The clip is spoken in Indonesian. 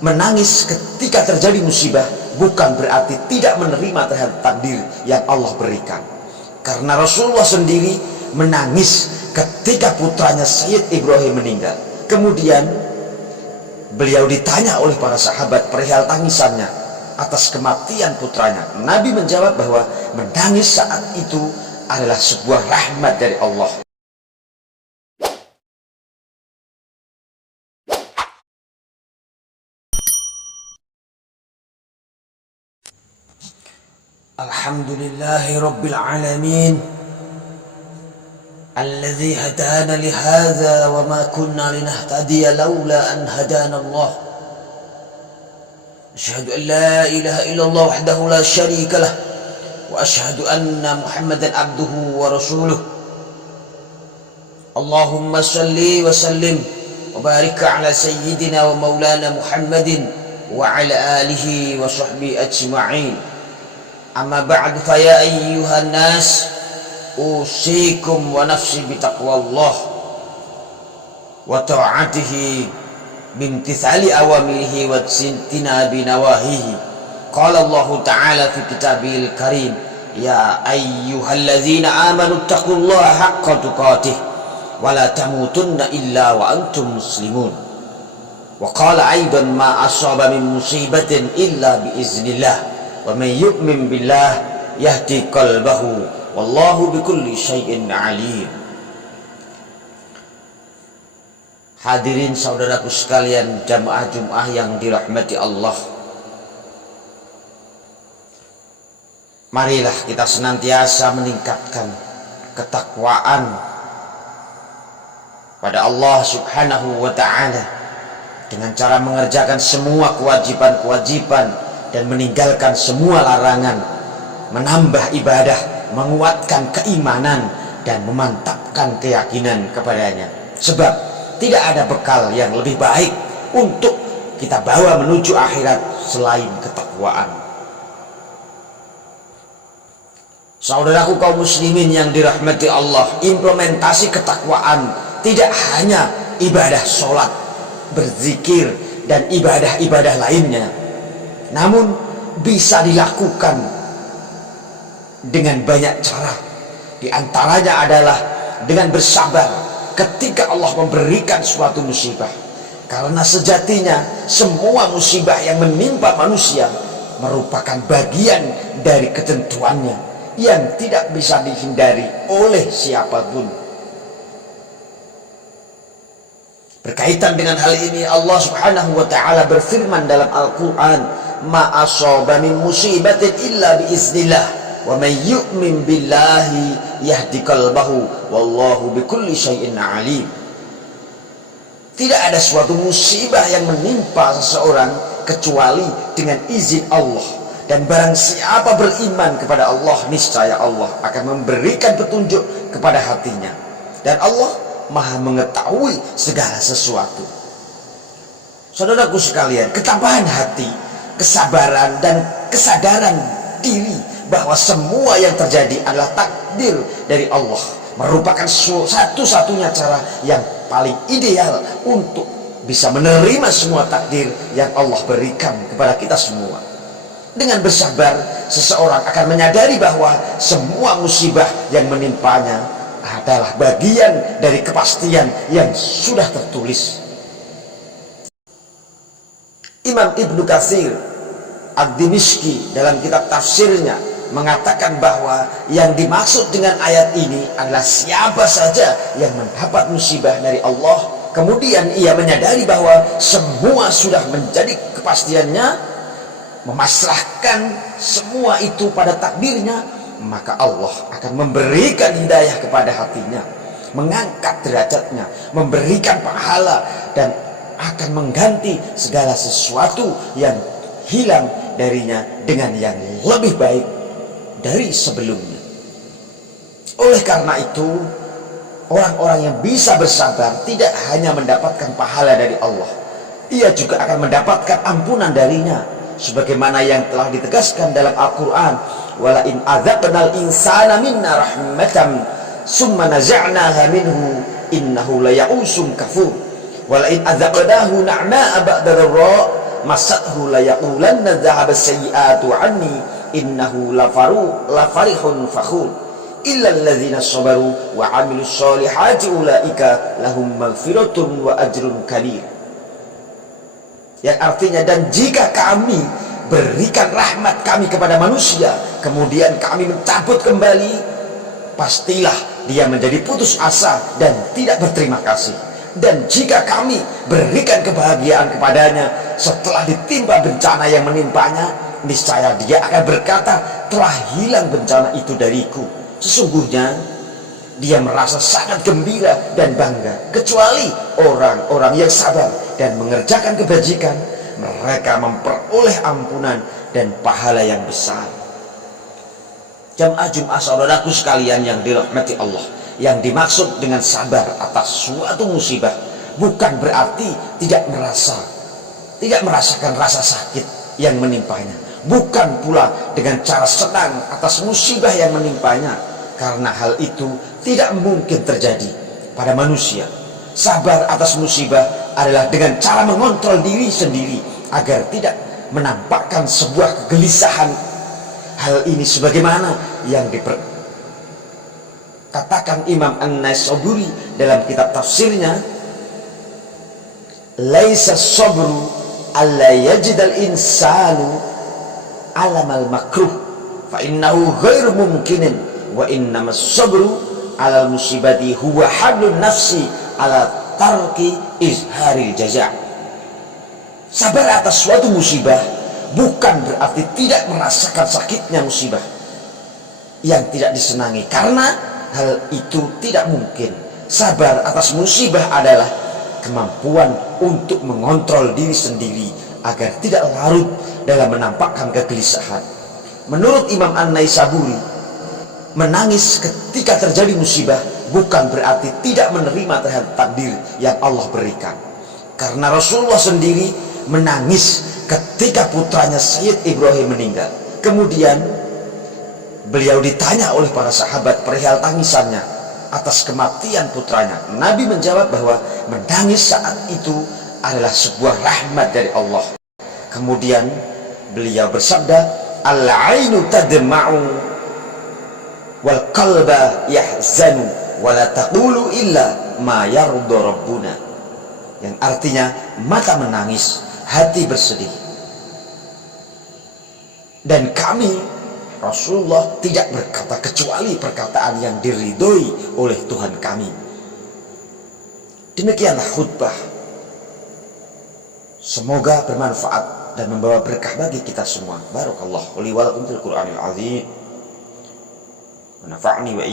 menangis ketika terjadi musibah bukan berarti tidak menerima terhadap takdir yang Allah berikan. Karena Rasulullah sendiri menangis ketika putranya Sayyid Ibrahim meninggal. Kemudian beliau ditanya oleh para sahabat perihal tangisannya atas kematian putranya. Nabi menjawab bahwa menangis saat itu adalah sebuah rahmat dari Allah. Alhamdulillahi Rabbil Alamin Alladhi hadana lihadha wa ma kunna linahtadiya lawla an hadana Allah. Asyhadu an la ilaha illallah wahdahu la syarika lah wa asyhadu anna Muhammadan abduhu wa rasuluh. Allahumma salli wa sallim wa barik ala sayyidina wa maulana Muhammadin wa ala alihi wa sahbihi ajma'in. Amma ba'du, fa ya ayyuhan nas usikum wa nafsi bitaqwallah wa ta'atihi bimtithali awamirihi wa tinabi nawahihi. Qala Allah ta'ala fi kitabihil karim, ya ayyuhalladzina amanu taqullaha haqqa tuqatih wa la tamutunna illa wa antum muslimun. Wa qala aidan ma asaba min musibatin illa biiznillah wa man yu'min billah yahdi qalbahu wallahu bikulli syai'in alim. Hadirin saudaraku sekalian, jamaah Jumat yang dirahmati Allah, marilah kita senantiasa meningkatkan ketakwaan pada Allah Subhanahu wa ta'ala dengan cara mengerjakan semua kewajiban-kewajiban dan meninggalkan semua larangan, menambah ibadah, menguatkan keimanan dan memantapkan keyakinan kepadanya. Sebab tidak ada bekal yang lebih baik untuk kita bawa menuju akhirat selain ketakwaan. Saudaraku kaum muslimin yang dirahmati Allah, implementasi ketakwaan tidak hanya ibadah sholat, berzikir dan ibadah-ibadah lainnya, namun bisa dilakukan dengan banyak cara. Di antaranya adalah dengan bersabar ketika Allah memberikan suatu musibah. Karena sejatinya semua musibah yang menimpa manusia merupakan bagian dari ketentuannya yang tidak bisa dihindari oleh siapapun. Berkaitan dengan hal ini, Allah Subhanahu wa ta'ala berfirman dalam Al-Quran, ma asaba min musibatin illa biiznillah wa man yu'min billahi yahdi qalbahu wallahu bikulli syai'in alim. Tidak ada suatu musibah yang menimpa seseorang kecuali dengan izin Allah, dan barang siapa beriman kepada Allah, niscaya Allah akan memberikan petunjuk kepada hatinya, dan Allah Maha mengetahui segala sesuatu. Saudaraku sekalian, ketabahan hati, kesabaran dan kesadaran diri bahwa semua yang terjadi adalah takdir dari Allah merupakan satu-satunya cara yang paling ideal untuk bisa menerima semua takdir yang Allah berikan kepada kita semua. Dengan bersabar, seseorang akan menyadari bahwa semua musibah yang menimpanya adalah bagian dari kepastian yang sudah tertulis. Imam Ibnu Katsir Ad-Dimishqi dalam kitab tafsirnya mengatakan bahwa yang dimaksud dengan ayat ini adalah siapa saja yang mendapat musibah dari Allah, kemudian ia menyadari bahwa semua sudah menjadi kepastiannya, memasrahkan semua itu pada takdirnya, maka Allah akan memberikan hidayah kepada hatinya, mengangkat derajatnya, memberikan pahala, dan akan mengganti segala sesuatu yang hilang darinya dengan yang lebih baik dari sebelumnya. Oleh karena itu, orang-orang yang bisa bersabar tidak hanya mendapatkan pahala dari Allah, ia juga akan mendapatkan ampunan darinya, sebagaimana yang telah ditegaskan dalam Al-Quran, wala in adzaqnal insana minna rahmatan summa naza'naha minhu innahu laya'usum kafur wala in adzaqnahu na'ma'a ba'da dharra masathu la yaqulanna dhahaba sayyi'atu anni innahu lafarihun fakhur illa alladzina sabaru wa 'amilus sholihati ulaika lahum maghfiratun wa ajrun kabir. Yang artinya, dan jika kami berikan rahmat kami kepada manusia, kemudian kami mencabut kembali, pastilah dia menjadi putus asa dan tidak berterima kasih. Dan jika kami berikan kebahagiaan kepadanya setelah ditimpa bencana yang menimpanya, niscaya dia akan berkata, telah hilang bencana itu dariku. Sesungguhnya dia merasa sangat gembira dan bangga. Kecuali orang-orang yang sabar dan mengerjakan kebajikan, mereka memperoleh ampunan dan pahala yang besar. Jamaah saudaraku sekalian yang dirahmati Allah, yang dimaksud dengan sabar atas suatu musibah bukan berarti tidak merasakan rasa sakit yang menimpanya, bukan pula dengan cara senang atas musibah yang menimpanya, karena hal itu tidak mungkin terjadi pada manusia. Sabar atas musibah adalah dengan cara mengontrol diri sendiri agar tidak menampakkan sebuah kegelisahan. Hal ini sebagaimana yang diperkatakan Imam An-Naisaburi dalam kitab tafsirnya, laisa sabru alla yajidal insanu alamal makruh fa innahu ghairu mumkinin wa innamas sabru alal musibati huwa hablun nafsi ala tarki izharil jaza'. Sabar atas suatu musibah bukan berarti tidak merasakan sakitnya musibah yang tidak disenangi, karena hal itu tidak mungkin. Sabar atas musibah adalah kemampuan untuk mengontrol diri sendiri agar tidak larut dalam menampakkan kegelisahan. Menurut Imam An-Naisaburi, menangis ketika terjadi musibah bukan berarti tidak menerima terhadap takdir yang Allah berikan. Karena Rasulullah sendiri menangis ketika putranya Sayyid Ibrahim meninggal. Kemudian beliau ditanya oleh para sahabat perihal tangisannya atas kematian putranya. Nabi menjawab bahwa menangis saat itu adalah sebuah rahmat dari Allah. Kemudian beliau bersabda, al-ainu tadma'u wal qalba yahzanu wa la taqulu illa ma yarda rabbuna. Yang artinya, mata menangis, hati bersedih, dan kami Rasulullah tidak berkata kecuali perkataan yang diridhoi oleh Tuhan kami. Demikianlah khutbah. Semoga bermanfaat dan membawa berkah bagi kita semua. Barakallahu li wa lakum fil Qur'anil azim. Wa nafa'ni wa